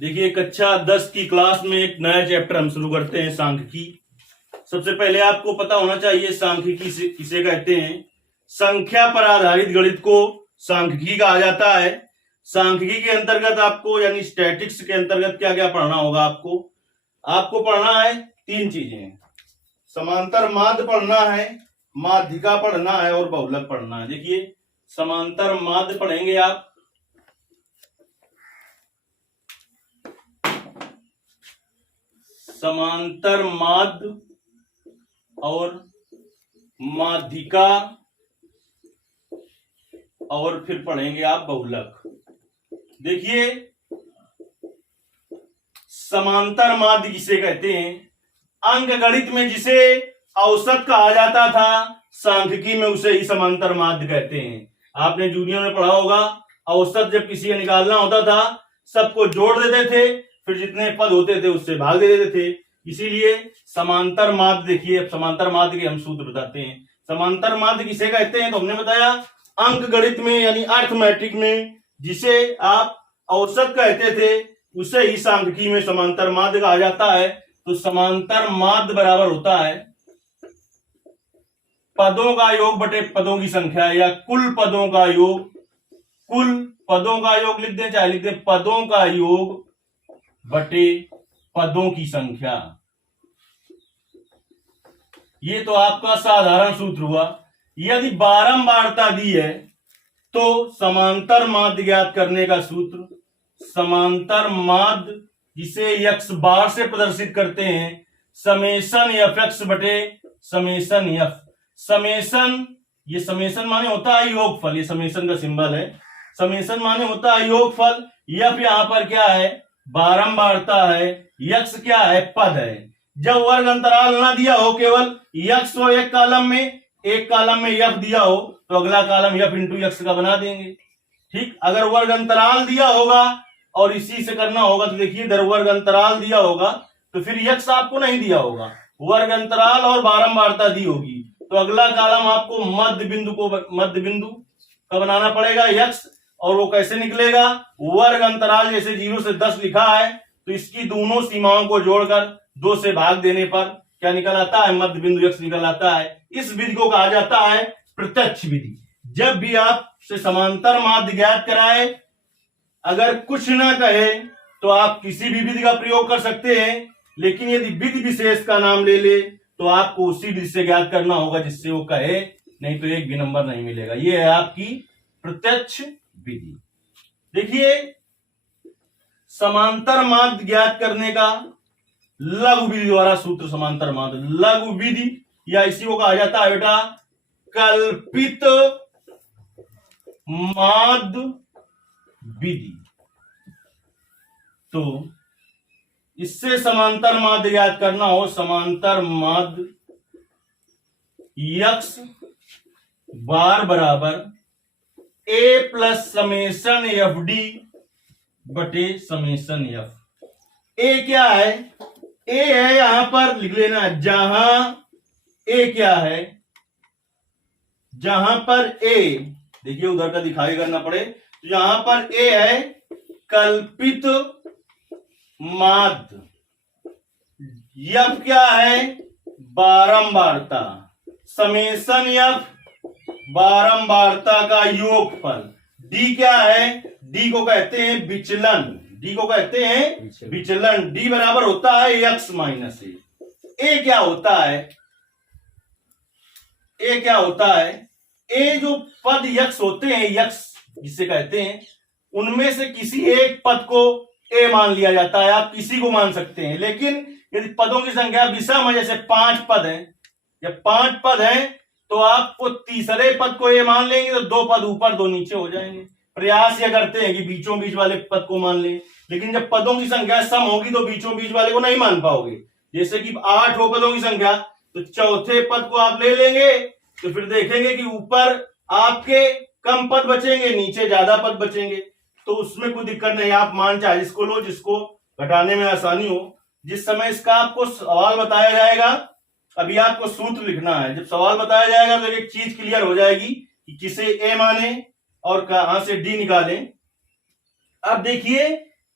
देखिए कक्षा 10 की क्लास में एक नया चैप्टर हम शुरू करते हैं, सांख्यिकी। सबसे पहले आपको पता होना चाहिए सांख्यिकी किसे कहते हैं। संख्या पर आधारित गणित को सांख्यिकी कहा जाता है। सांख्यिकी के अंतर्गत आपको यानी स्टैटिक्स के अंतर्गत क्या क्या पढ़ना होगा। आपको पढ़ना है तीन चीजें, समांतर माध्य पढ़ना है, माध्यिका पढ़ना है और बहुलक पढ़ना है। देखिए समांतर माध्य पढ़ेंगे आप, समांतर माध्य और माध्यिका, और फिर पढ़ेंगे आप बहुलक। देखिए समांतर माध्य किसे कहते हैं। अंक गणित में जिसे औसत कहा जाता था, सांख्यिकी में उसे ही समांतर माध्य कहते हैं। आपने जूनियर में पढ़ा होगा, औसत जब किसी का निकालना होता था सबको जोड़ देते थे, फिर जितने पद होते थे उससे भाग दे देते थे, इसीलिए समांतर माध्य। देखिए अब समांतर माध्य के हम सूत्र बताते हैं। समांतर माध्य किसे कहते हैं तो हमने बताया अंक गणित में यानी अर्थमेटिक में जिसे आप औसत कहते थे उसे ही सांख्यिकी में समांतर माध्य कहा जाता है। तो समांतर माध्य बराबर होता है पदों का योग बटे पदों की संख्या, या कुल पदों का योग। कुल पदों का योग लिख दें, चाहे लिख दें पदों का योग बटे पदों की संख्या। ये तो आपका साधारण सूत्र हुआ। यदि बारंबारता दी है तो समांतर माध्य ज्ञात करने का सूत्र, समांतर माध्य जिसे यक्स बार से प्रदर्शित करते हैं, समेशन एफ एक्स बटे समेशन एफ। समेशन, ये समेशन माने होता है योगफल, ये समेशन का सिंबल है। समेशन माने होता है योगफल। एफ यहां पर क्या है, बारंबारता है। यक्स क्या है, पद है। जब वर्ग अंतराल ना दिया हो, केवल यक्स हो एक कॉलम में, एक कॉलम में यफ दिया हो तो अगला कॉलम यफ इंटू यक्स का बना देंगे। ठीक, अगर वर्ग अंतराल दिया होगा और इसी से करना होगा तो देखिए इधर वर्ग अंतराल दिया होगा तो फिर यक्स आपको नहीं दिया होगा, वर्ग अंतराल और बारंबारता दी होगी तो अगला कॉलम आपको मध्य बिंदु का बनाना पड़ेगा यक्स। और वो कैसे निकलेगा, वर्ग अंतराल जैसे 0 से 10 लिखा है तो इसकी दोनों सीमाओं को जोड़कर 2 से भाग देने पर क्या निकल आता है, मध्य बिंदु यक्स निकल आता है। इस विधि को कहा जाता है प्रत्यक्ष विधि। जब भी आपसे समांतर माध्य ज्ञात कराए, अगर कुछ ना कहे तो आप किसी भी विधि का प्रयोग कर सकते हैं, लेकिन यदि विधि विशेष का नाम ले ले तो आपको उसी विधि से ज्ञात करना होगा जिससे वो कहे, नहीं तो एक भी नंबर नहीं मिलेगा। ये है आपकी प्रत्यक्ष विधि। देखिए समांतर माध्य ज्ञात करने का लघु विधि द्वारा सूत्र, समांतर माध्य लघु विधि, या इसी को कहा जाता है बेटा कल्पित माध्य विधि। तो इससे समांतर माध्य ज्ञात करना हो, समांतर माध्य यक्स बार बराबर ए प्लस समेशन एफ डी बटे समेशन एफ। ए क्या है, ए है यहां पर लिख लेना, जहां ए क्या है, जहां पर ए, देखिए उधर का दिखाई करना पड़े तो यहां पर ए है कल्पित माध्य, यफ क्या है बारंबारता, समेशन यफ बारंबारता का योगफल, डी क्या है, डी को कहते हैं विचलन, डी को कहते हैं विचलन। डी बराबर होता है एक्स माइनस ए। ए क्या होता है, ए क्या होता है, ए जो पद यक्स होते हैं, यक्स जिसे कहते हैं, उनमें से किसी एक पद को ए मान लिया जाता है। आप किसी को मान सकते हैं, लेकिन यदि पदों की संख्या विषम है, जैसे 5 पद हैं, जब 5 पद हैं तो आपको तीसरे पद को ए मान लेंगे तो 2 पद ऊपर 2 नीचे हो जाएंगे। प्रयास यह करते हैं कि बीचों बीच वाले पद को मान लें, लेकिन जब पदों की संख्या सम होगी तो बीचों बीच वाले को नहीं मान पाओगे। जैसे कि 8 हो पदों की संख्या तो चौथे पद को आप ले लेंगे तो फिर देखेंगे कि ऊपर आपके कम पद बचेंगे, नीचे ज्यादा पद बचेंगे, तो उसमें कोई दिक्कत नहीं। आप मान चाहे जिसको लो, जिसको घटाने में आसानी हो। जिस समय इसका आपको सवाल बताया जाएगा, अभी आपको सूत्र लिखना है, जब सवाल बताया जाएगा तो एक चीज क्लियर हो जाएगी कि किसे ए माने और कहां से डी निकालें। अब देखिए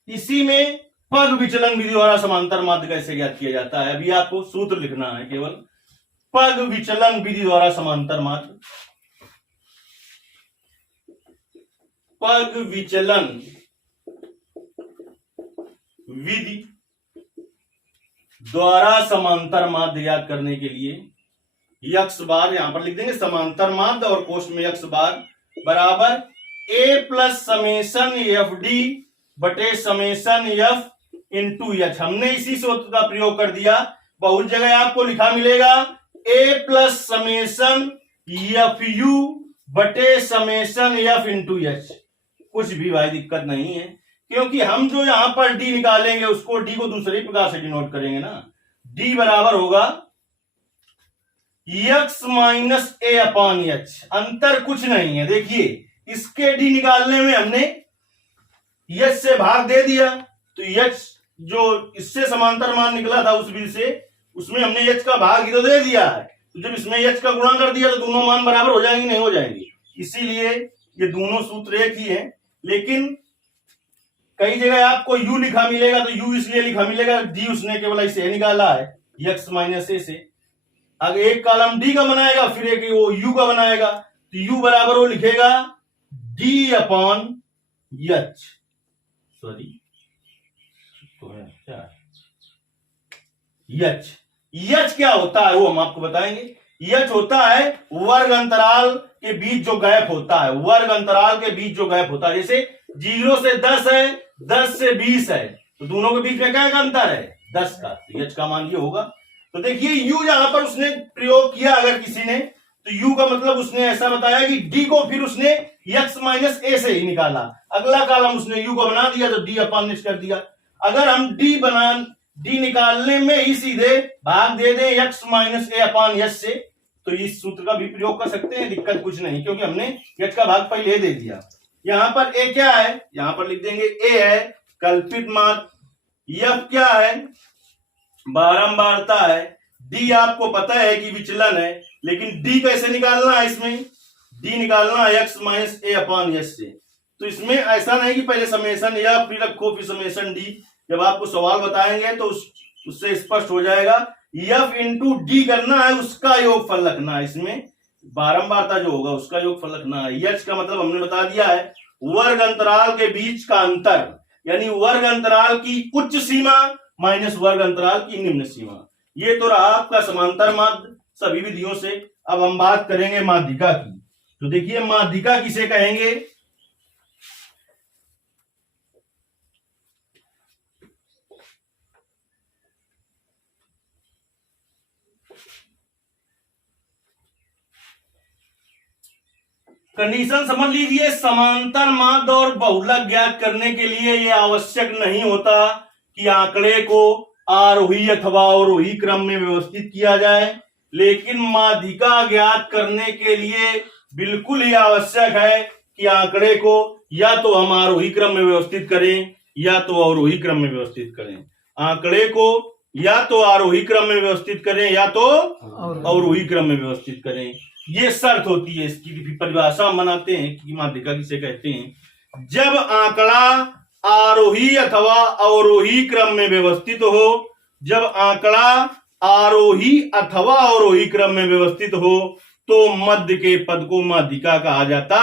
इसी में पग विचलन विधि द्वारा समांतर माध्य कैसे ज्ञात किया जाता है? अभी आपको सूत्र लिखना है केवल, पग विचलन विधि द्वारा समांतर माध्य, पग विचलन विधि द्वारा समांतर माध्य ज्ञात करने के लिए यक्स बार यहां पर लिख देंगे समांतर माध्य और कोष्ठ में यक्स बार बराबर ए प्लस समेशन एफ डी बटे समेशन एफ इंटू एच। हमने इसी सूत्र का प्रयोग कर दिया, बहुत जगह आपको लिखा मिलेगा ए प्लस समेशन एफ यू बटे समेशन एफ इंटू एच। कुछ भी भाई दिक्कत नहीं है, क्योंकि हम जो यहां पर डी निकालेंगे उसको डी को दूसरे प्रकार से डिनोट करेंगे ना। डी बराबर होगा एक्स माइनस ए अपॉन एच, अंतर कुछ नहीं है। देखिए इसके डी निकालने में हमने एच से भाग दे दिया, तो एच जो इससे समांतर मान निकला था उस विधि से, उसमें हमने एच का भाग ही तो दे दिया है, तो जब इसमें एच का गुणा कर दिया तो दोनों मान बराबर हो जाएंगे, नहीं हो जाएंगे। इसीलिए ये दोनों सूत्र एक ही है। लेकिन कई जगह आपको यू लिखा मिलेगा, तो यू इसलिए लिखा मिलेगा डी उसने केवल ऐसे निकाला है एक्स माइनस ए से। अगर एक कॉलम डी का बनाएगा फिर एक वो यू का बनाएगा, तो यू बराबर वो लिखेगा D upon H, sorry H. H क्या होता है वो हम आपको बताएंगे। एच होता है वर्ग अंतराल के बीच जो गैप होता है, वर्ग अंतराल के बीच जो गैप होता है। जैसे 0 से 10 है, 10 से 20 है, तो दोनों के बीच में क्या का अंतर है? 10 का। तो एच का मान ये होगा। तो देखिए यू यहां पर उसने प्रयोग किया अगर किसी ने, तो यू का मतलब उसने ऐसा बताया कि डी को फिर उसने एक्स माइनस ए से ही निकाला, अगला कॉलम उसने यू को बना दिया तो डी अपॉन एच कर दिया। अगर हम डी निकालने में ही सीधे भाग दे दें एक्स माइनस ए अपॉन एच से, तो इस सूत्र का भी प्रयोग कर सकते हैं, दिक्कत कुछ नहीं, क्योंकि हमने एच का भाग पहले दे दिया। यहां पर ए क्या है, यहां पर लिख देंगे ए है कल्पित माध्य, एफ क्या है बारंबारता है, डी आपको पता है कि विचलन है, लेकिन डी कैसे निकालना है? इसमें डी निकालना है एक्स माइनस ए अपॉन एच से। तो इसमें ऐसा नहीं कि पहले समेशन या फिर रखो फिर समेशन डी, जब आपको सवाल बताएंगे तो उससे स्पष्ट हो जाएगा। एफ इंटू डी करना है, उसका योगफल रखना है, इसमें बारंबारता जो होगा उसका योगफल रखना है। एच का मतलब हमने बता दिया है वर्ग अंतराल के बीच का अंतर, यानी वर्ग अंतराल की उच्च सीमा माइनस वर्ग अंतराल की निम्न सीमा। ये तो रहा आपका समांतर माध्य सभी विधियों से। अब हम बात करेंगे माध्यिका की। तो देखिए माध्यिका किसे कहेंगे? कंडीशन समझ लीजिए, समांतर माध्य और बहुलक ज्ञात करने के लिए यह आवश्यक नहीं होता कि आंकड़े को आरोही अथवा अवरोही क्रम में व्यवस्थित किया जाए, लेकिन माध्यिका ज्ञात करने के लिए बिल्कुल ही आवश्यक है कि आंकड़े को या तो हम आरोही क्रम में व्यवस्थित करें या तो अवरोही क्रम में व्यवस्थित करें। आंकड़े को या तो आरोही क्रम में व्यवस्थित करें या तो अवरोही क्रम में व्यवस्थित करें, ये शर्त होती है। इसकी परिभाषा हम बनाते हैं कि माध्यिका किसे कहते हैं। जब आंकड़ा आरोही अथवा अवरोही क्रम में व्यवस्थित हो, जब आंकड़ा आरोही अथवा अवरोही क्रम में व्यवस्थित हो तो मध्य के पद को माध्यिका कहा जाता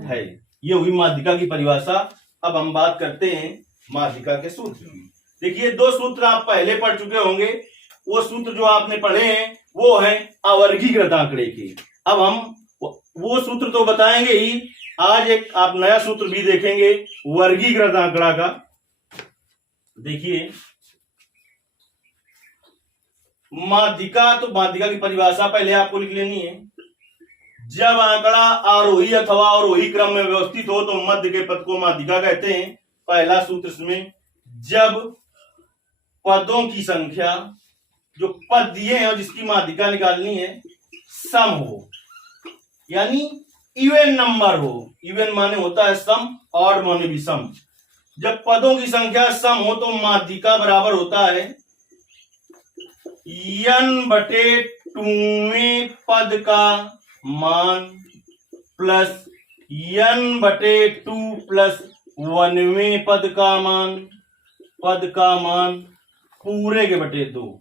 है। ये हुई माध्यिका की परिभाषा। अब हम बात करते हैं माध्यिका के सूत्र की। देखिए दो सूत्र आप पहले पढ़ चुके होंगे, वो सूत्र जो आपने पढ़े हैं वो है अवर्गीकृत आंकड़े के। अब हम वो सूत्र तो बताएंगे ही, आज एक आप नया सूत्र भी देखेंगे वर्गीकृत आंकड़ा का। देखिए माध्यिका, तो माध्यिका की परिभाषा पहले आपको लिख लेनी है। जब आंकड़ा आरोही अथवा अवरोही क्रम में व्यवस्थित हो तो मध्य के पद को माध्यिका कहते हैं। पहला सूत्र इसमें, जब पदों की संख्या, जो पद दिए हैं और जिसकी माध्यिका निकालनी है, सम हो, यानी इवन नंबर हो। इवन माने होता है सम, ऑड माने भी सम। जब पदों की संख्या सम हो तो माध्यिका बराबर होता है n बटे 2वें पद का मान प्लस n बटे 2 प्लस 1वें पद का मान। पद का मान पूरे के बटे 2।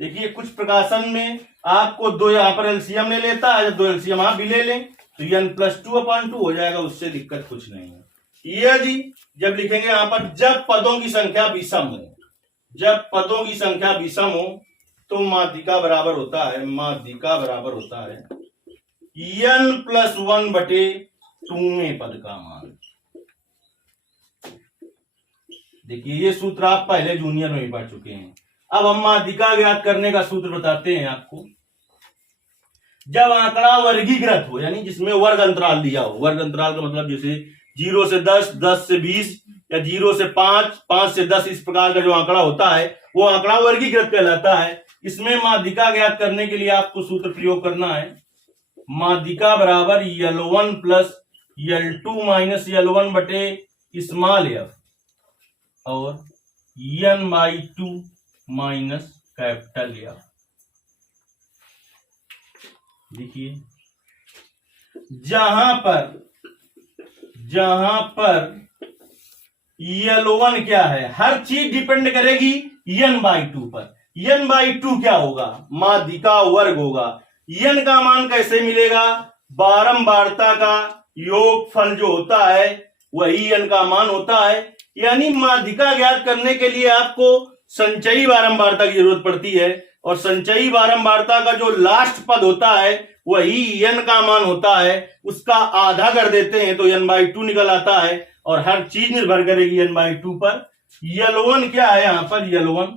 देखिए कुछ प्रकाशन में आपको 2 यहां पर एलसीएम ले लेता है, जब 2 एलसीएम आप भी ले लें तो n+2/2 हो जाएगा, उससे दिक्कत कुछ नहीं है। यदि जब लिखेंगे यहां पर जब पदों की संख्या विषम हो, जब पदों की संख्या विषम हो तो माध्यिका बराबर होता है, माध्यिका बराबर होता है n+1/2 पद का मान। देखिए ये सूत्र आप पहले जूनियर में भी पढ़ चुके हैं। अब हम माध्यिका ज्ञात करने का सूत्र बताते हैं आपको। जब आंकड़ा वर्गीकृत हो, यानी जिसमें वर्ग अंतराल दिया हो, वर्ग अंतराल का मतलब जैसे 0 से 10, 10 से 20 या 0 से 5, 5 से 10, इस प्रकार का जो आंकड़ा होता है वो आंकड़ा वर्गीकृत कहलाता है। इसमें माध्यिका ज्ञात करने के लिए आपको सूत्र प्रयोग करना है, माध्यिका बराबर L1 plus L2 minus L1 बटे स्मॉल f और n/2 माइनस कैपिटल F। देखिए जहां पर L1 क्या है, हर चीज डिपेंड करेगी n/2 पर। n/2 क्या होगा, माध्यिका वर्ग होगा। n का मान कैसे मिलेगा, बारंबारता का योगफल जो होता है वही n का मान होता है। यानी माध्यिका ज्ञात करने के लिए आपको संचयी बारंबारता की जरूरत पड़ती है, और संचयी बारंबारता का जो लास्ट पद होता है वही n का मान होता है। उसका आधा कर देते हैं तो n/2 निकल आता है, और हर चीज निर्भर करेगी n/2 पर। L1 क्या है, यहां पर L1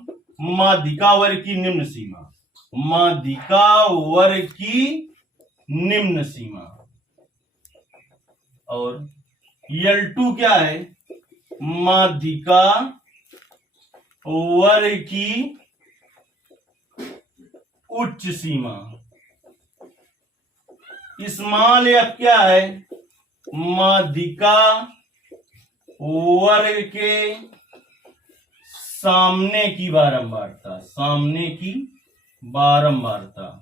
माध्यिका वर्ग की निम्न सीमा, माध्यिका वर्ग की निम्न सीमा। और L2 क्या है, माध्यिका वर्ग की उच्च सीमा। स्मॉल f क्या है, माध्यिका वर्ग के सामने की बारंबारता, सामने की बारंबारता।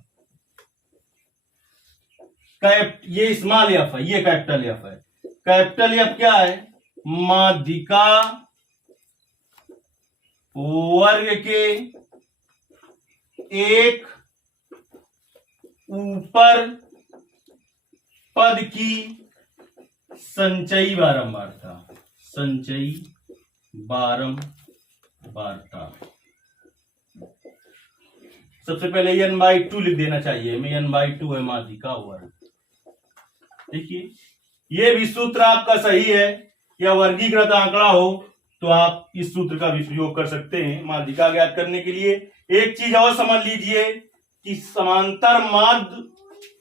ये स्मॉल f है, ये कैपिटल F है। कैपिटल F क्या है, माध्यिका वर्ग के एक ऊपर पद की संचयी बारंबारता, संचयी बारंबारता। सबसे पहले n/2 लिख देना चाहिए हमें, n/2 है माध्यिका वर्ग। देखिए ये भी सूत्र आपका सही है, या वर्गीकृत आंकड़ा हो तो आप इस सूत्र का भी प्रयोग कर सकते हैं माध्यिका ज्ञात करने के लिए। एक चीज और समझ लीजिए कि समांतर माध्य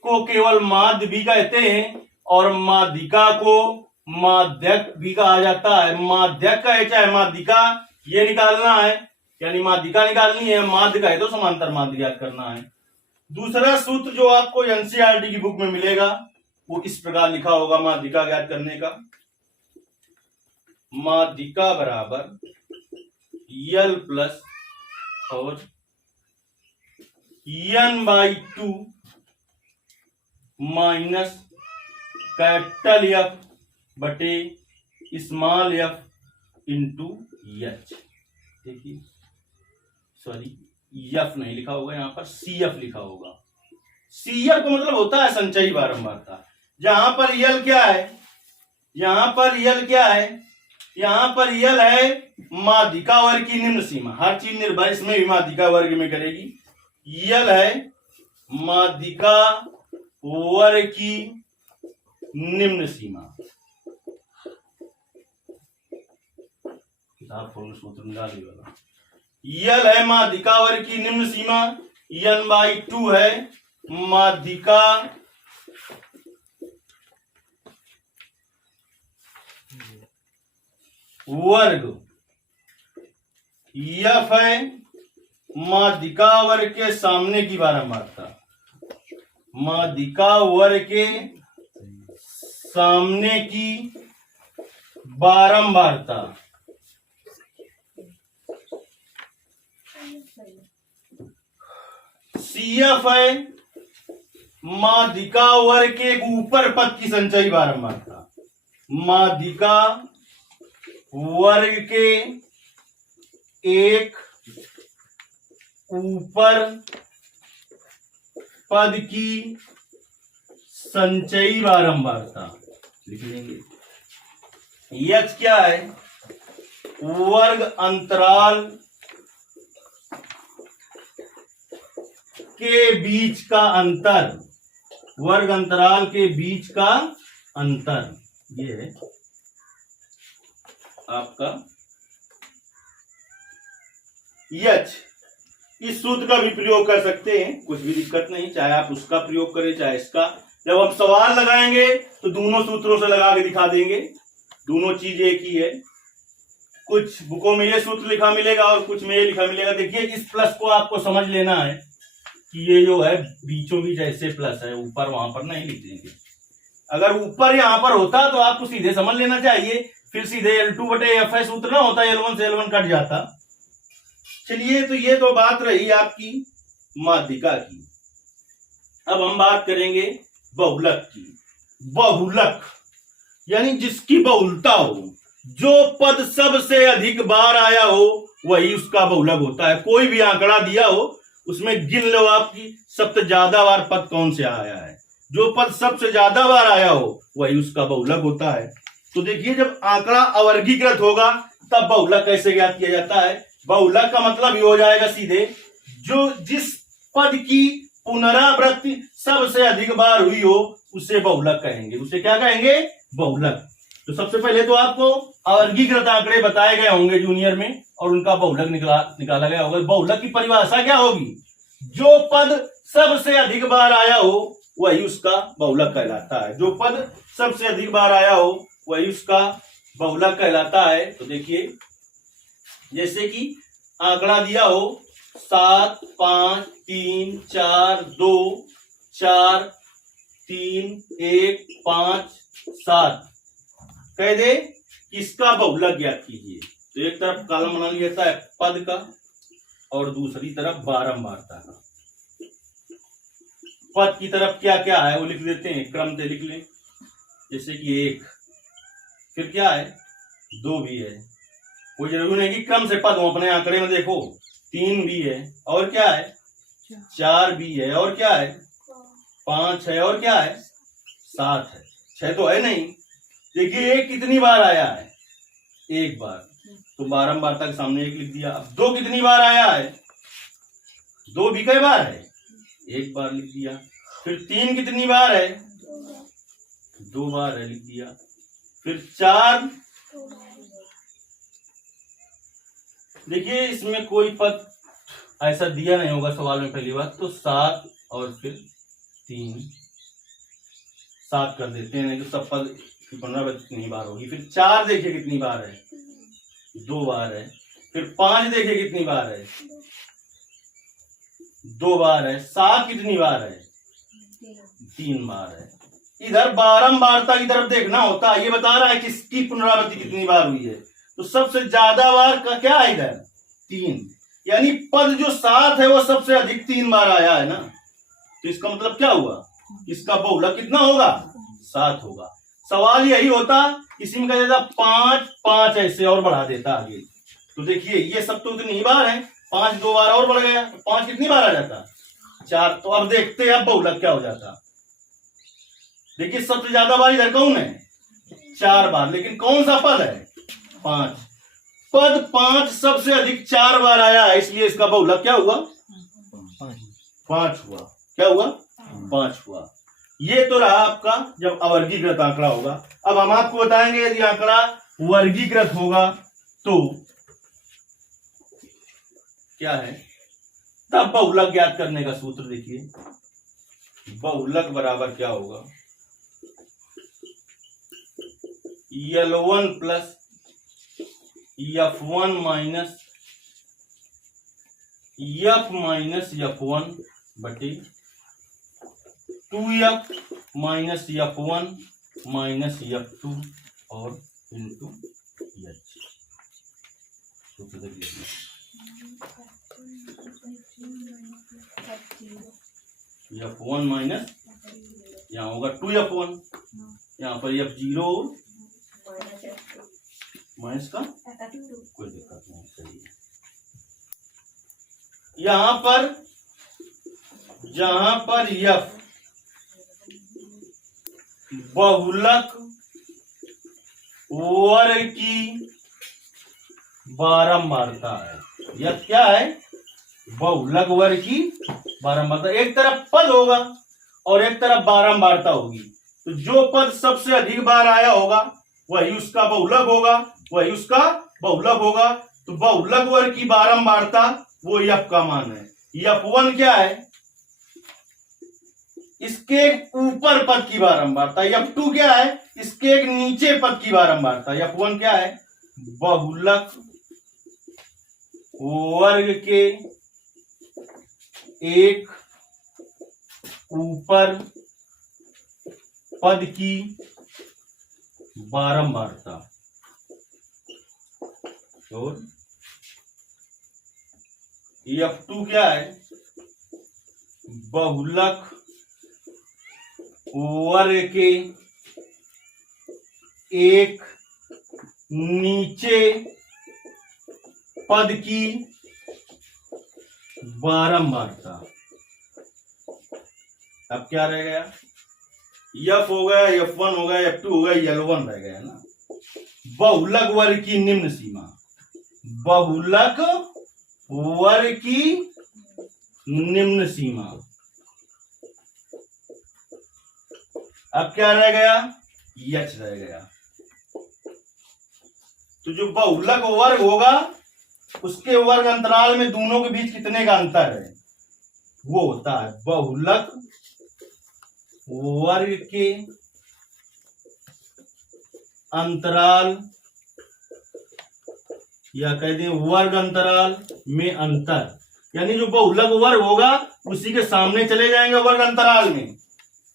को केवल माध्य भी कहते हैं, और माध्यिका को माध्यक भी कहा जाता है। माध्यक कहे चाहे माध्यिका, ये निकालना है, यानी माध्यिका निकालनी है, माध्य कहे तो समांतर माध्य ज्ञात करना है। दूसरा सूत्र जो आपको एनसीईआरटी की बुक में मिलेगा वो इस प्रकार लिखा होगा माध्यिका ज्ञात करने का, माध्यिका बराबर L प्लस और n/2 माइनस कैपिटल F बटे स्मॉल f इंटू H। देखिए सॉरी F नहीं लिखा होगा, यहां पर CF लिखा होगा। CF का मतलब होता है संचयी बारंबारता। जहां पर L क्या है, यहां पर L क्या है, यहां पर L है माध्यिका वर्ग की निम्न सीमा। हर चीज निर्भर इसमें भी माध्यिका वर्ग में करेगी। L है माध्यिका वर्ग की निम्न सीमा। सूत्र निकाल वाला L है माध्यिका वर्ग की निम्न सीमा, n/2 है माध्यिका वर्ग, F है माध्यिका वर्ग के सामने की बारंबारता, माध्यिका वर्ग के सामने की बारंबारता। CF है माध्यिका वर्ग के ऊपर पद की संचयी बारंबारता, माध्यिका वर्ग के एक ऊपर पद की संचयी बारंबारता लिख लेंगे। यह क्या है? वर्ग अंतराल के बीच का अंतर, वर्ग अंतराल के बीच का अंतर, ये है आपका यच। इस सूत्र का भी प्रयोग कर सकते हैं, कुछ भी दिक्कत नहीं, चाहे आप उसका प्रयोग करें चाहे इसका। जब हम सवाल लगाएंगे तो दोनों सूत्रों से लगा के दिखा देंगे, दोनों चीज एक ही है। कुछ बुकों में ये सूत्र लिखा मिलेगा और कुछ में ये लिखा मिलेगा। देखिए इस प्लस को आपको समझ लेना है कि ये जो है बीचों बीच ऐसे प्लस है, ऊपर वहां पर नहीं लिख देंगे। अगर ऊपर यहां पर होता तो आपको सीधे समझ लेना चाहिए, फिर सीधे L2/F सूत्र ना होता, L1 से L1 कट जाता। चलिए, तो ये तो बात रही आपकी माध्यिका की। अब हम बात करेंगे बहुलक की। बहुलक यानी जिसकी बहुलता हो, जो पद सबसे अधिक बार आया हो वही उसका बहुलक होता है। कोई भी आंकड़ा दिया हो उसमें गिन लो आपकी सबसे ज्यादा बार पद कौन से आया है, जो पद सबसे ज्यादा बार आया हो वही उसका बहुलक होता है। तो देखिए, जब आंकड़ा अवर्गीकृत होगा तब बहुलक कैसे ज्ञात किया जाता है? बहुलक का मतलब ये हो जाएगा सीधे, जो जिस पद की पुनरावृत्ति सबसे अधिक बार हुई हो उसे बहुलक कहेंगे। उसे क्या कहेंगे? बहुलक। तो सबसे पहले तो आपको अवर्गीकृत आंकड़े बताए गए होंगे जूनियर में और उनका बहुलक निकाला गया होगा। बहुलक की परिभाषा क्या होगी? जो पद सबसे अधिक बार आया हो वही उसका बहुलक कहलाता है। जो पद सबसे अधिक बार आया हो वही उसका बहुलक कहलाता है। तो देखिए, जैसे कि आंकड़ा दिया हो 7 5 3 4 2 4 3 1 5 7 कह दे किसका बहुलक ज्ञात कीजिए। तो एक तरफ कॉलम बना लिया है पद का और दूसरी तरफ बारंबारता का। पद की तरफ क्या क्या है वो लिख देते हैं, क्रम से लिख लें। जैसे कि 1, फिर क्या है 2 भी है, कोई जरूरी नहीं कि क्रम से पद हो। अपने आंकड़े में देखो 3 भी है, और क्या है 4 भी है, और क्या है 5 है, और क्या है 7 है, 6 तो है नहीं। देखिए 1 कितनी बार आया है? 1 बार, तो बारंबारता के सामने 1 लिख दिया। अब 2 कितनी बार आया है? 2 भी कई बार है? 1 बार लिख दिया। फिर 3 कितनी बार है? 2 बार है, लिख दिया। फिर 4, देखिए इसमें कोई पद ऐसा दिया नहीं होगा सवाल में पहली बात, तो 7 और फिर 3 7 कर देते हैं, नहीं तो सब पद की पुनरावृत्ति कितनी बार होगी। फिर 4 देखिए कितनी बार है? 2 बार है। फिर 5 देखिए कितनी बार है? 2 बार है। 7 कितनी बार है? 3 बार है। इधर बारंबारता की तरफ देखना होता है, ये बता रहा है किसकी पुनरावृत्ति कितनी बार हुई है। तो सबसे ज्यादा बार का क्या है इधर? 3, यानी पद जो 7 है वो सबसे अधिक 3 बार आया है ना। तो इसका मतलब क्या हुआ? इसका बहुलक कितना होगा? 7 होगा। सवाल यही होता, इसी में कह देता 5 5 ऐसे और बढ़ा देता आगे। तो देखिए ये सब तो इतनी बार है, 5 2 बार और बढ़ गया, 5 कितनी बार आ जाता? 4। तो अब देखते हैं अब बहुलक क्या हो जाता। देखिए सबसे ज्यादा बार इधर कौन है? 4 बार, लेकिन कौन सा पद है? 5। पद 5 सबसे अधिक 4 बार आया है, इसलिए इसका बहुलक क्या हुआ? 5 हुआ। क्या हुआ? 5 हुआ। ये तो रहा आपका जब अवर्गीकृत आंकड़ा होगा। अब हम आपको बताएंगे यदि आंकड़ा वर्गीकृत होगा तो क्या है, तब बहुलक ज्ञात करने का सूत्र देखिए। बहुलक बराबर क्या होगा? L1 plus F1 minus F minus F1 बटे 2F minus F1 minus F2 और इंटू H। F1 माइनस यहाँ होगा 2F1, यहाँ पर F0 माइनस का कोई दिक्कत नहीं, सही है। यहां पर जहां पर यफ बहुलक वर्ग की बारंबारता है। यह क्या है? बहुलक वर्ग की बारंबारता। एक तरफ पद होगा और एक तरफ बारंबारता होगी, तो जो पद सबसे अधिक बार आया होगा वही उसका बहुलक होगा, वही उसका बहुलक होगा। तो बहुलक वर्ग की बारंबारता वो यफ का मान है। F1 क्या है? इसके ऊपर पद की बारंबारता। F2 क्या है? इसके एक नीचे पद की बारंबारता। F1 क्या है? बहुलक वर्ग के एक ऊपर पद की बारंबारता। और F2 क्या है? बहुलक वर्ग के एक नीचे पद की बारंबारता। अब क्या रह गया? F हो गया, F1 हो गया, F2 हो गया, L1 रह गया ना। बहुलक वर्ग की निम्न सीमा, बहुलक वर्ग की निम्न सीमा। अब क्या रह गया? H रह गया। तो जो बहुलक वर्ग होगा उसके वर्ग अंतराल में दोनों के बीच कितने का अंतर है, वो होता है बहुलक वर्ग के अंतराल, या कह दें वर्ग अंतराल में अंतर। यानी जो बहुलक वर्ग होगा उसी के सामने चले जाएंगे वर्ग अंतराल में,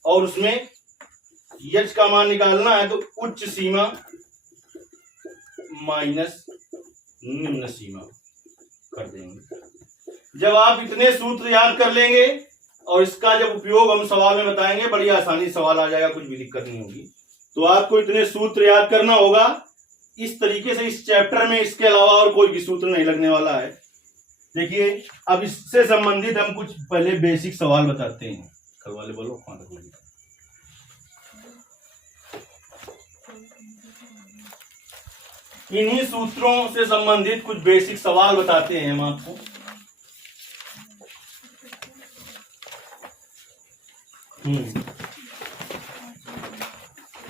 और उसमें H का मान निकालना है तो उच्च सीमा माइनस निम्न सीमा कर देंगे। जब आप इतने सूत्र याद कर लेंगे और इसका जब उपयोग हम सवाल में बताएंगे, बड़ी आसानी सवाल आ जाएगा, कुछ भी दिक्कत नहीं होगी। तो आपको इतने सूत्र याद करना होगा इस तरीके से। इस चैप्टर में इसके अलावा और कोई भी सूत्र नहीं लगने वाला है। देखिए, अब इससे संबंधित हम कुछ पहले बेसिक सवाल बताते हैं। कल वाले बोलो कौन तक बोलिए। इन्हीं सूत्रों से संबंधित कुछ बेसिक सवाल बताते हैं हम आपको।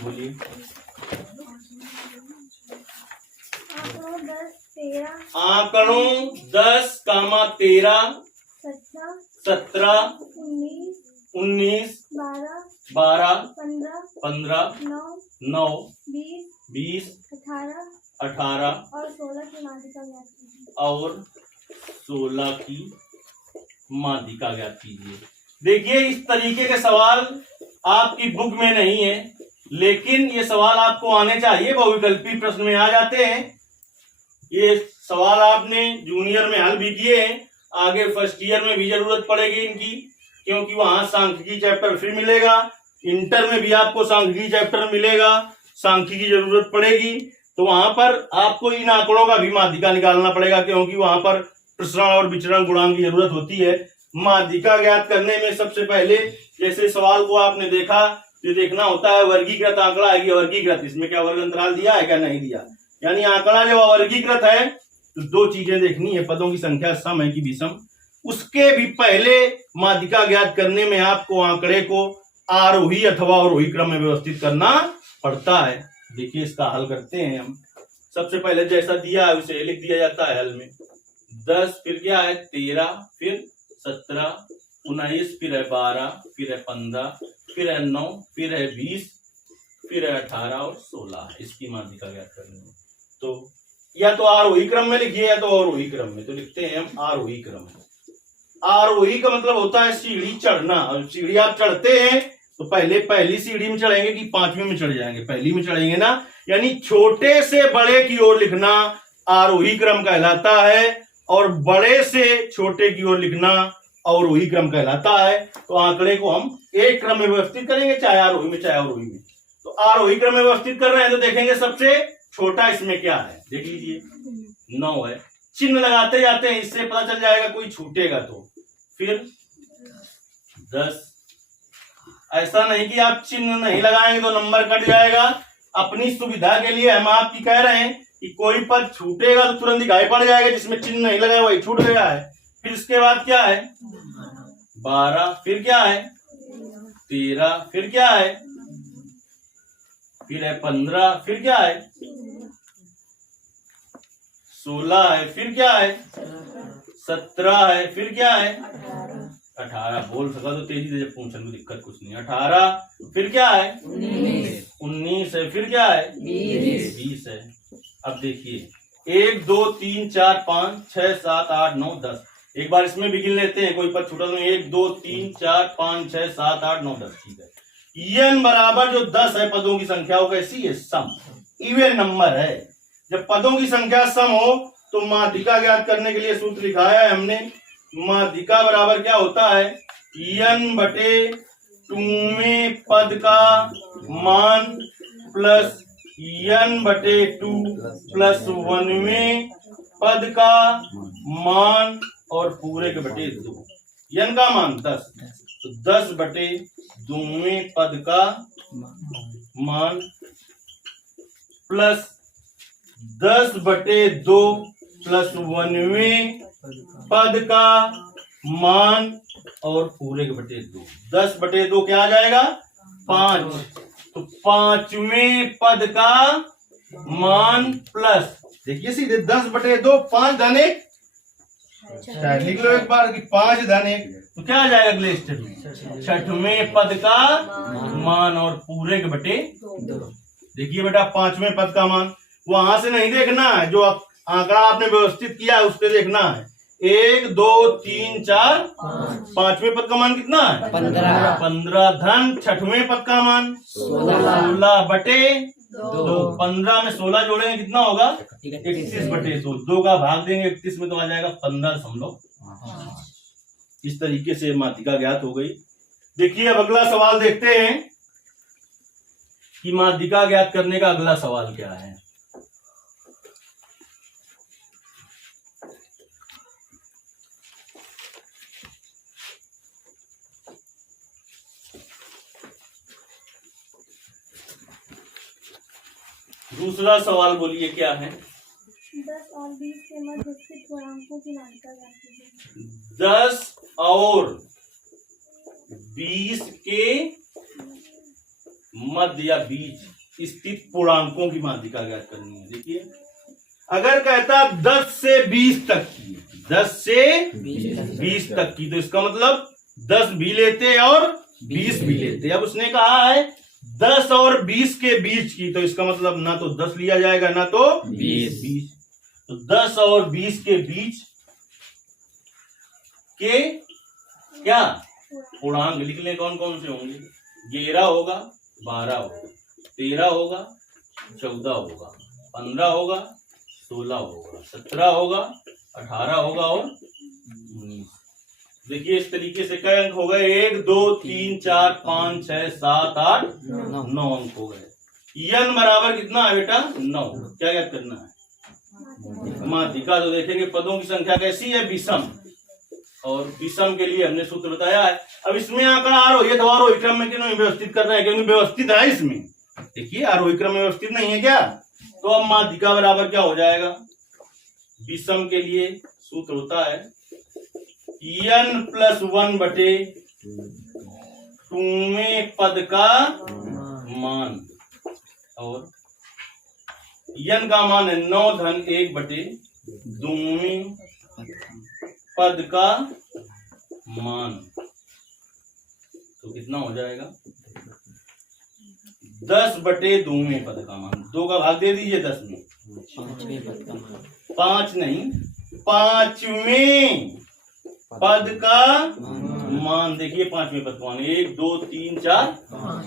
बोलिए। आंकड़ों 10, 13, 17, 19, 12, 15, 9, 20, 18 और 16 की माध्यिका ज्ञात कीजिए। देखिए, इस तरीके के सवाल आपकी बुक में नहीं है, लेकिन ये सवाल आपको आने चाहिए, बहुविकल्पी प्रश्न में आ जाते हैं। ये सवाल आपने जूनियर में हल भी किए हैं, आगे फर्स्ट ईयर में भी जरूरत पड़ेगी इनकी, क्योंकि वहां सांख्यिकी चैप्टर फिर मिलेगा। इंटर में भी आपको सांख्यिकी चैप्टर मिलेगा, सांख्यिकी की जरूरत पड़ेगी। तो वहां पर आपको इन आंकड़ों का भी माध्यिका निकालना पड़ेगा, क्योंकि वहां पर प्रसरण और विचरण गुणांक की जरूरत होती है। माध्यिका ज्ञात करने में सबसे पहले जैसे सवाल को आपने देखा, ये देखना होता है वर्गीकृत आंकड़ा है, वर्गीकृत, इसमें क्या वर्ग अंतराल दिया है क्या नहीं दिया। यानी आंकड़ा जब अवर्गीकृत है तो दो चीजें देखनी है, पदों की संख्या सम है कि विषम। उसके भी पहले माध्यिका ज्ञात करने में आपको आंकड़े को आरोही अथवा अवरोही क्रम में व्यवस्थित करना पड़ता है। देखिए, इसका हल करते हैं हम। सबसे पहले जैसा दिया है उसे लिख दिया जाता है हल में। 10, फिर क्या है 13, फिर 17, 19, फिर है 12, फिर है 15, फिर है 9, फिर है 20, फिर है 18 और 16। इसकी माध्यिका ज्ञात करनी है तो या तो आरोही क्रम में लिखिए या तो अवरोही क्रम में। तो लिखते हैं हम आरोही क्रम। आरोही का मतलब होता है सीढ़ी चढ़ना। और सीढ़ी आप चढ़ते हैं तो पहले पहली सीढ़ी में चढ़ेंगे कि 5वीं में चढ़ जाएंगे, पहली में चढ़ेंगे ना। यानी छोटे से बड़े की ओर लिखना आरोही क्रम कहलाता है, और बड़े से छोटे की ओर लिखना अवरोही क्रम कहलाता है। तो आंकड़े को हम एक क्रम में व्यवस्थित करेंगे, चाहे आरोही में चाहे अवरोही में। तो आरोही क्रम में व्यवस्थित कर रहे हैं तो देखेंगे सबसे छोटा इसमें क्या है, देख लीजिए 9 है। चिन्ह लगाते जाते हैं, इससे पता चल जाएगा कोई छूटेगा तो। फिर 10, ऐसा नहीं कि आप चिन्ह नहीं लगाएंगे तो नंबर कट जाएगा। अपनी सुविधा के लिए हम आपकी कह रहे हैं कि कोई पद छूटेगा तो तुरंत दिखाई पड़ जाएगा, जिसमें चिन्ह नहीं लगाया वही छूट गया है। फिर इसके बाद क्या है 12, फिर क्या है 13, फिर क्या है, फिर है 15, फिर क्या है 16 है, फिर क्या है 17 है, फिर क्या है 18। बोल सका तो तेजी से जब पूछने में दिक्कत कुछ नहीं। 18, फिर क्या है 19 है, फिर क्या है 20 है। अब देखिए 1 2 3 4 5 6 7 8 9 10, एक बार इसमें भी गिन लेते हैं, कोई पद छूटा तो 1 2 3 4 5 6 7 8 9 10। ठीक है, n बराबर जो 10 है पदों की संख्या वो कैसी है, सम, इवन नंबर है। जब पदों की संख्या सम हो तो माध्यिका ज्ञात करने के लिए सूत्र लिखाया है हमने। माध्यिका बराबर क्या होता है, n बटे 2 पद का मान प्लस n बटे 2 प्लस 1 पद का मान और पूरे के बटे 2। n का मान 10, तो 10 बटे 2 पद का मान प्लस 10 बटे 2 प्लस 1 पद का मान और पूरे के बटे 2। 10 बटे 2 क्या आ जाएगा 5, तो 5वें पद का मान प्लस, देखिए सीधे 10 बटे 2 5 धन 1, लिख लो एक बार कि 5 धन 1, तो क्या आ जाएगा अगले स्टेप में 6वें पद का मान और पूरे के बटे 2। देखिए बेटा 5वें पद का मान वहां से नहीं देखना है, जो आंकड़ा आपने व्यवस्थित किया है उससे देखना है। 1 2 3 4 5वें पद का मान कितना है 15 धन 6वें पद का मान 16 बटे 2। 15 में 16 जोड़ेंगे कितना होगा 31 बटे 2। 2 का भाग देंगे 31 में तो आ जाएगा 15.5। इस तरीके से माध्यिका ज्ञात हो गई। देखिए अब अगला सवाल देखते हैं कि माध्यिका ज्ञात करने का अगला सवाल क्या है। दूसरा सवाल बोलिए क्या है। 10 और 20 के मध्य स्थित पूर्णांकों की माध्यिका ज्ञात कीजिए। 10 और 20 के मध्य या बीच स्थित पूर्णांकों की माध्यिका ज्ञात करनी है। देखिए अगर कहता 10 से 20 तक की, 10 से 20 तक की, तो इसका मतलब 10 भी लेते और 20 भी लेते। अब उसने कहा है 10 और 20 के बीच की, तो इसका मतलब ना तो 10 लिया जाएगा ना तो 20। तो 10 और 20 के बीच के क्या पूर्णांक लिख लें, कौन कौन से होंगे। 11 होगा, 12 होगा, 13 होगा, 14 होगा, 15 होगा, 16 होगा, 17 होगा, 18 होगा और 19। देखिए इस तरीके से कई अंक हो गए, 1 2 3 4 5 6 7 8 9 अंक हो गए। n बराबर कितना है बेटा 9। क्या ज्ञात करना है माध्यिका। तो देखेंगे पदों की संख्या कैसी है विषम, और विषम के लिए हमने सूत्र बताया है। अब इसमें आंकड़ा आरोही अथवा आरोही क्रम में क्यों व्यवस्थित कर रहे हैं, क्योंकि व्यवस्थित है इसमें। देखिए आरोही क्रम में व्यवस्थित नहीं है क्या, तो अब माध्यिका बराबर क्या हो जाएगा। विषम के लिए सूत्र होता है n प्लस 1 बटे 2वें पद का मान, और n का मान है 9 धन 1 बटे 2वें पद का मान, तो कितना हो जाएगा 10 बटे 2वें पद का मान। 2 का भाग दे दीजिए 10 में, 5 नहीं 5वें पद का मान। देखिए 5वें पद का मान 1 2 3 4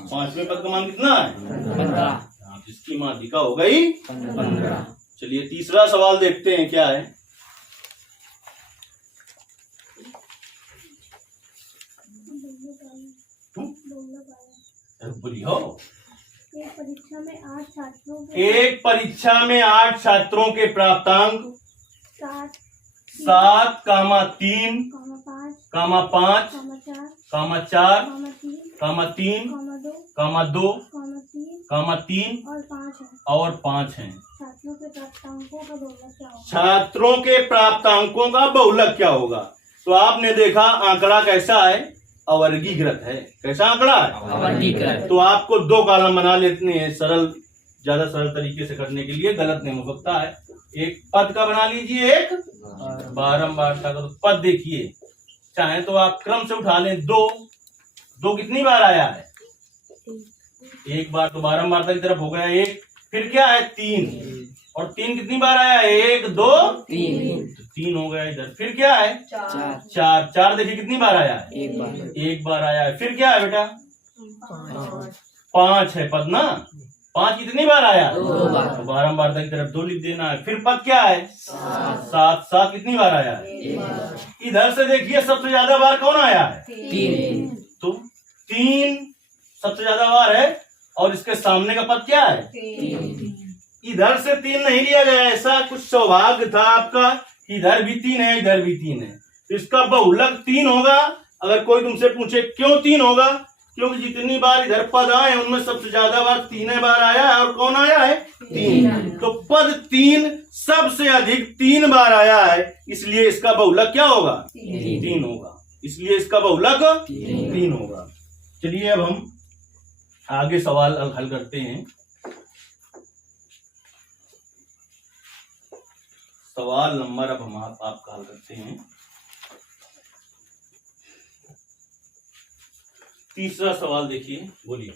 5वें पद का मान कितना है 15। इसकी माध्यिका हो गई 15। चलिए तीसरा सवाल देखते हैं क्या है। बोलिए एक परीक्षा में 8 छात्रों के प्राप्तांक 7 7 कामा 3 5 कामा 5 4 कामा 4 3 कामा 3 2 कामा 2 3 कामा 3 और 5 है। और 5 है। छात्रों के प्राप्तांकों का बहुलक क्या होगा? छात्रों के प्राप्तांकों का बहुलक क्या होगा? तो आपने देखा आंकड़ा कैसा है, अवर्गीकृत है। कैसा आंकड़ा है? अवर्गीकृत। तो आपको दो कॉलम बना लेते हैं, सरल, ज्यादा सरल तरीके से करने के लिए, गलत नहीं हो सकता है। एक पद का बना लीजिए, एक बारंबारता का। तो पद देखिए, चाहे तो आप क्रम से उठा लें। दो कितनी बार आया है? एक बार। तो बारंबारता की तरफ हो गया एक। फिर क्या है? 3। और 3 कितनी बार आया है? 1 2 3 तो 3 हो गया इधर। फिर क्या है? 4 4 देखिए कितनी बार आया है? एक बार आया है। फिर क्या है बेटा? 5 है पद ना। 5 कितनी बार आया? 2 बार। तो बारंबारता की तरफ 2 लिख देना है। फिर पद क्या है? 7 कितनी बार आया है? इधर से देखिए सबसे ज्यादा बार कौन आया है? 3 तो 3 सबसे ज्यादा बार है। और इसके सामने का पद क्या है? 3 इधर से 3 नहीं लिया गया, ऐसा कुछ सौभाग्य था आपका, इधर भी 3 है इधर भी 3 है। तो इसका बहुलक 3 होगा। अगर कोई तुमसे पूछे क्यों 3 होगा, क्योंकि जितनी बार इधर पद आए उनमें सबसे ज्यादा बार 3 बार आया है। और कौन आया है? 3। तो पद 3 सबसे अधिक 3 बार आया है, इसलिए इसका बहुलक क्या होगा? 3 होगा। इसलिए इसका बहुलक 3 होगा। चलिए अब हम आगे सवाल हल करते हैं। सवाल नंबर अब हम आपका हल करते हैं। तीसरा सवाल देखिए, बोलिए।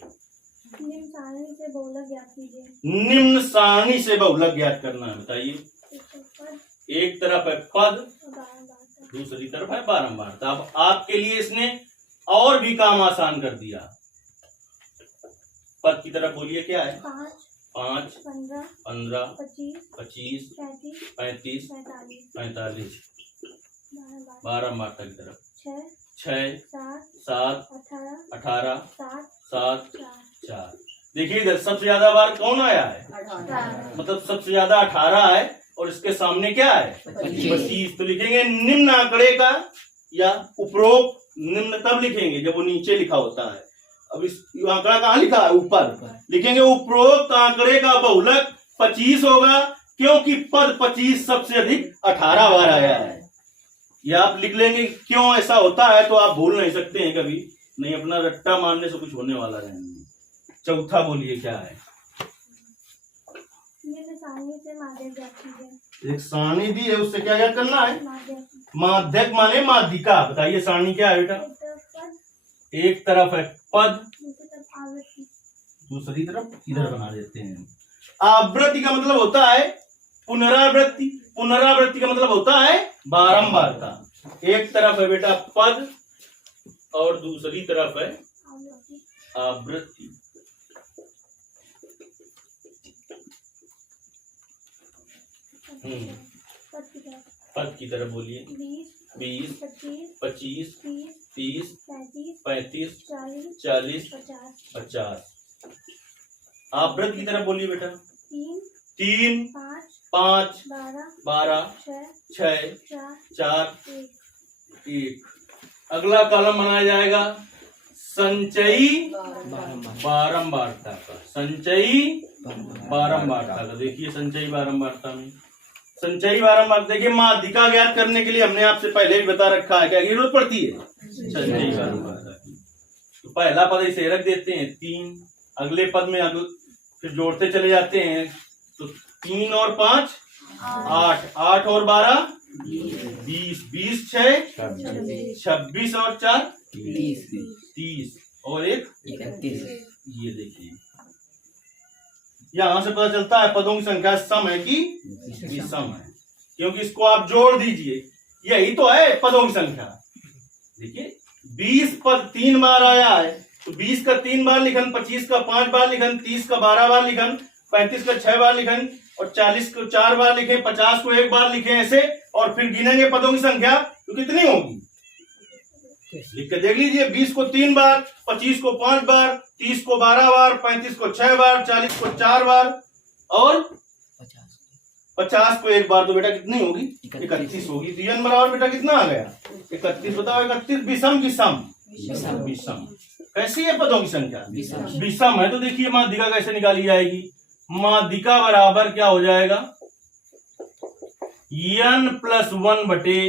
निम्न सारणी से बहुलक ज्ञात कीजिए। निम्न सारणी से बहुलक ज्ञात करना है, बताइए। पद एक तरफ है पद, और बारंबारता। दूसरी तरफ है बारंबारता। अब आपके लिए इसने और भी काम आसान कर दिया। पद की तरफ बोलिए क्या है? 5 5 15 15 25 25 35 35 45 45 बारंबारता। बारंबारता की तरफ 6 6 7 7 18 18 7 7 4 4। देखिए इधर सबसे ज्यादा बार कौन आया है? 18 मतलब सबसे ज्यादा 18 है। और इसके सामने क्या है? 25। तो लिखेंगे निम्न आंकड़े का, या उपरोक्त निम्न तब लिखेंगे जब वो नीचे लिखा होता है। अब इस आंकड़ा कहाँ लिखा है? ऊपर। लिखेंगे उपरोक्त आंकड़े का बहुलक 25 होगा, क्योंकि पद 25 सबसे अधिक 18 बार आया है। या आप लिख लेंगे क्यों ऐसा होता है, तो आप भूल नहीं सकते हैं कभी। नहीं, अपना रट्टा मारने से कुछ होने वाला नहीं। चौथा बोलिए क्या है? निम्न सारणी से माध्यक ज्ञात कीजिए। एक सारणी दी है, उससे क्या ज्ञात करना है? माध्यक माध्यक माने माध्यिका। बताइए सारणी क्या है बेटा? एक तरफ पद, एक तरफ है पद, दूसरी तरफ आवृत्ति। दूसरी तरफ इधर बना देते हैं। आवृत्ति का मतलब होता है पुनरावृत्ति। पुनरावृत्ति का मतलब होता है बारंबारता। एक तरफ है बेटा पद और दूसरी तरफ है आवृत्ति। आवृत्ति। पद की तरफ पद की तरफ बोलिए। 20 20 25 25 30 30 35 35 40 40 50 50। आवृत्ति की तरफ बोलिए बेटा। 3 3 5 5 12 12 6 6 4 4 1 1। अगला कॉलम बनाया जाएगा संचयी बारंबारता का। संचयी बारंबारता का देखिए। संचयी बारंबारता में संचयी बारंबारता देखिए, माध्यिका ज्ञात करने के लिए हमने आपसे पहले भी बता रखा है, क्या जरूरत पड़ती है? संचयी बारंबारता की। तो पहला पद इसे रख देते हैं 3। अगले पद में फिर जोड़ते चले जाते हैं। तो 3 और 5 8, 8 और 12 20, 20 6 26 और 4 30 और 1 31। ये देखिए, यहां से पता चलता है पदों की संख्या सम है कि विषम है, क्योंकि इसको आप जोड़ दीजिए, यही तो है पदों की संख्या। देखिए 20 पद 3 बार आया है, तो 20 का 3 बार लिखन, 25 का 5 बार लिखन, 30 का 12 बार लिखन, 35 का 6 बार लिखन और 40 को 4 बार लिखे, 50 को 1 बार लिखे, ऐसे। और फिर गिनेंगे पदों की संख्या तो कितनी होगी, लिख के देख लीजिए। 20 को 3 बार, 25 को 5 बार, 30 को 12 बार, 35 को 6 बार, 40 को 4 बार और 50 को एक बार तो बेटा कितनी होगी? 31 31 होगी। तो n बराबर बेटा कितना आ गया? 31। बताओ 31 विषम की सम? विषम। कैसी है पदों की संख्या? विषम है। तो देखिए माध्यिका कैसे निकाली जाएगी? माध्यिका बराबर क्या हो जाएगा? n+1 बटे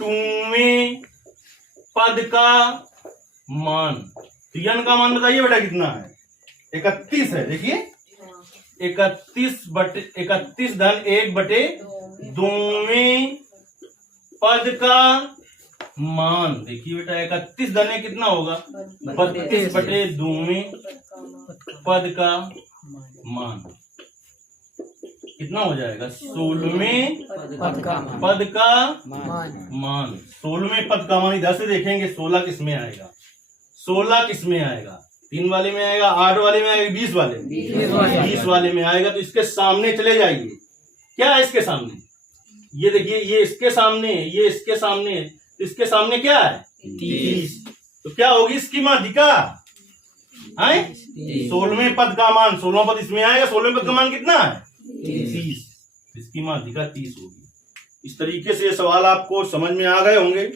2वें पद का मान। तो n का मान बताइए बेटा कितना है? 31 है। देखिए 31 धन 1 बटे 2वें पद का मान। देखिए बेटा 31 धन 1 कितना होगा? 32 बटे 2वें पद का मान कितना हो जाएगा? 16वें पद का पद का मान। मान। 16वें पद का मान इधर से देखेंगे 16 किस में आएगा? 16 किस में आएगा? 3 वाले में आएगा, 8 वाले में आएगा, 20 वाले में? 20 वाले में आएगा। तो इसके सामने चले जाइए। क्या है इसके सामने? ये देखिए, ये इसके सामने, ये इसके सामने, तो इसके सामने क्या है? 30। तो क्या होगी इसकी माध्यिका? 16वें पद का मान, 16वां पद इसमें आएगा। 16वें पद का मान कितना है? 30। इसकी माध्यिका 30 होगी। इस तरीके से ये सवाल आपको समझ में आ गए होंगे।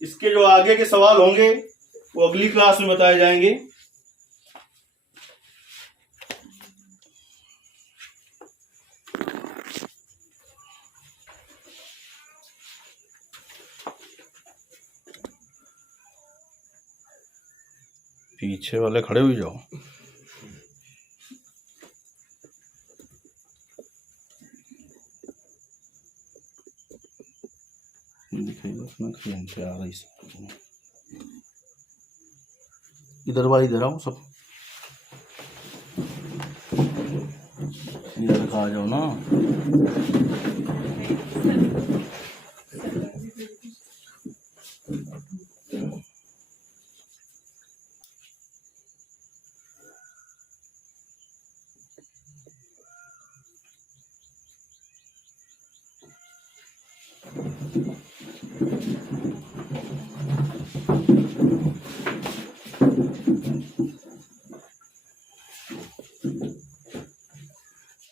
इसके जो आगे के सवाल होंगे वो अगली क्लास में बताए जाएंगे। पीछे वाले खड़े हो जाओ। इधर वाली इधर आओ सब, इधर आ जाओ ना।